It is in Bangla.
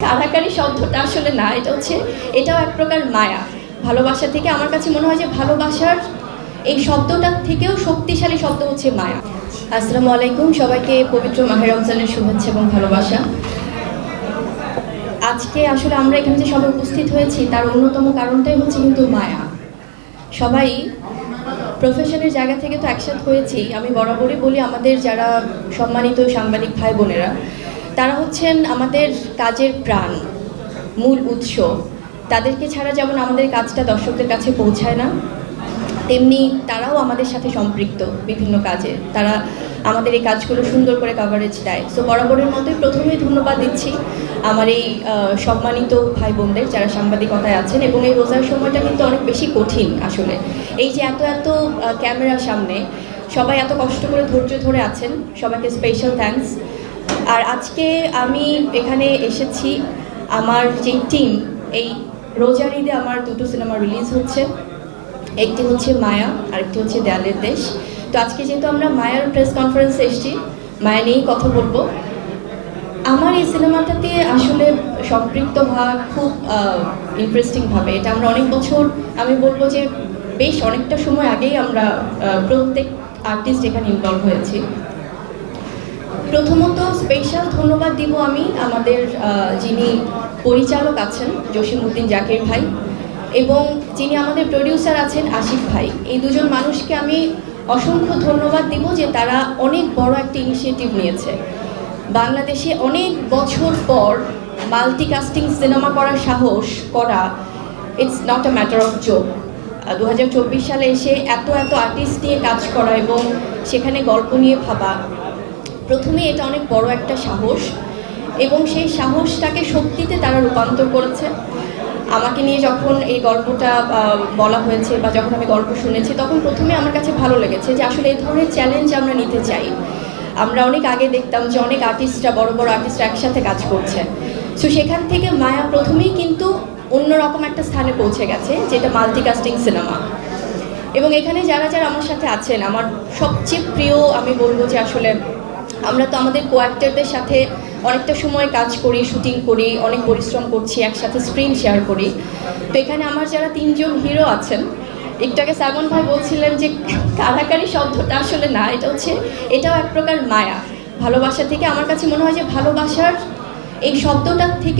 কারাকারি শব্দটা আসলে না, এটাও এক প্রকার মায়া। ভালোবাসা থেকে আমার কাছে মনে হয় যে ভালোবাসার এই শব্দটার থেকেও শক্তিশালী শব্দ হচ্ছে মায়া। আসসালামু আলাইকুম, সবাইকে পবিত্র মাহে রমজানের শুভেচ্ছা এবং ভালোবাসা। আজকে আসলে আমরা এখানে যে সবাই উপস্থিত হয়েছি তার অন্যতম কারণটাই হচ্ছে কিন্তু মায়া। সবাই প্রফেশনের জায়গা থেকে তো একসাথে হয়েছি। আমি বরাবরই বলি, আমাদের যারা সম্মানিত সাংবাদিক ভাই বোনেরা, তারা হচ্ছেন আমাদের কাজের প্রাণ, মূল উৎস। তাদেরকে ছাড়া যেমন আমাদের কাজটা দর্শকদের কাছে পৌঁছায় না, তেমনি তারাও আমাদের সাথে সম্পৃক্ত বিভিন্ন কাজে। তারা আমাদের এই কাজগুলো সুন্দর করে কভারেজ দেয়। সো বরাবরের মতোই প্রথমেই ধন্যবাদ দিচ্ছি আমার এই সম্মানিত ভাই বোনদের যারা সাংবাদিকতায় আছেন। এবং এই রোজার সময়টা কিন্তু অনেক বেশি কঠিন আসলে। এই যে এত ক্যামেরার সামনে সবাই এত কষ্ট করে ধৈর্য ধরে আছেন, সবাইকে স্পেশাল থ্যাঙ্কস। আর আজকে আমি এখানে এসেছি, আমার যে টিম, এই রোজার ঈদে আমার দুটো সিনেমা রিলিজ হচ্ছে। একটি হচ্ছে মায়া, আরেকটি হচ্ছে দেয়ালের দেশ। তো আজকে যেহেতু আমরা মায়ার প্রেস কনফারেন্সে এসেছি, মায়া নিয়েই কথা বলবো। আমার এই সিনেমাটাতে আসলে সম্পৃক্ত হওয়া খুব ইন্টারেস্টিংভাবে, এটা আমরা অনেক বছর, আমি বলবো যে বেশ অনেকটা সময় আগেই আমরা প্রত্যেক আর্টিস্ট এখানে ইনভলভ হয়েছি। প্রথমত স্পেশাল ধন্যবাদ দিব আমি আমাদের যিনি পরিচালক আছেন জসিমউদ্দিন জাকির ভাই, এবং যিনি আমাদের প্রডিউসার আছেন আশিক ভাই। এই দুজন মানুষকে আমি অসংখ্য ধন্যবাদ দিব যে তারা অনেক বড় একটা ইনিশিয়েটিভ নিয়েছে। বাংলাদেশে অনেক বছর পর মাল্টিকাস্টিং সিনেমা করার সাহস করা, it's not a matter of joke. 2024 সালে এসে এত আর্টিস্ট নিয়ে কাজ করা এবং সেখানে গল্প নিয়ে ভাবা, প্রথমে এটা অনেক বড় একটা সাহস, এবং সেই সাহসটাকে শক্তিতে তারা রূপান্তর করেছে। আমাকে নিয়ে যখন এই গল্পটা বলা হয়েছে বা যখন আমি গল্প শুনেছি, তখন প্রথমে আমার কাছে ভালো লেগেছে যে আসলে এই ধরনের চ্যালেঞ্জ আমরা নিতে চাই। আমরা অনেক আগে দেখতাম যে অনেক আর্টিস্টরা, বড় বড় আর্টিস্টরা একসাথে কাজ করছে। সো সেখান থেকে মায়া প্রথমেই কিন্তু অন্যরকম একটা স্থানে পৌঁছে গেছে, যেটা মাল্টিকাস্টিং সিনেমা। এবং এখানে যারা আমার সাথে আছেন, আমার সবচেয়ে প্রিয়, আমি বলবো যে আসলে আমরা তো আমাদের কোঅ্যাক্টরদের সাথে অনেকটা সময় কাজ করি, শুটিং করি, অনেক পরিশ্রম করছি, একসাথে স্ক্রিন শেয়ার করি। তো এখানে আমার যারা তিনজন হিরো আছেন, একটু আগে সালমান ভাই বলছিলেন যে কারাকারি শব্দটা আসলে না, এটাও এক প্রকার মায়া। ভালোবাসা থেকে আমার কাছে মনে হয় যে ভালোবাসার এই শব্দটার থেকে